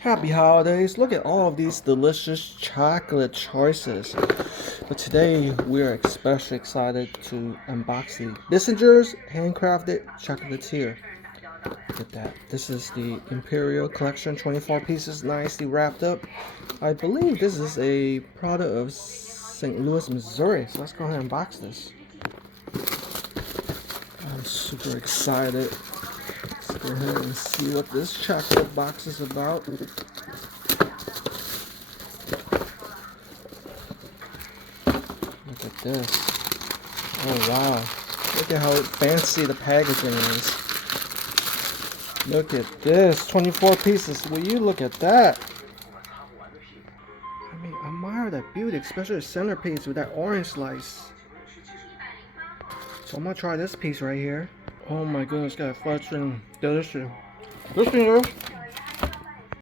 Happy holidays! Look at all of these delicious chocolate choices. But today we are especially excited to unbox the Bissinger's Handcrafted Chocolatier. Look at that. This is the Imperial collection, 24 pieces, nicely wrapped up. I believe this is a product of St. Louis, Missouri. So let's go ahead and unbox this. I'm super excited. Let's go ahead and see what this chocolate box is about. Look at this. Oh wow. Look at how fancy the packaging is. Look at this. 24 pieces. Will you look at that? I mean, admire that beauty, especially the centerpiece with that orange slice. So I'm gonna try this piece right here. Oh my goodness, got a fudge and delicious. This thing is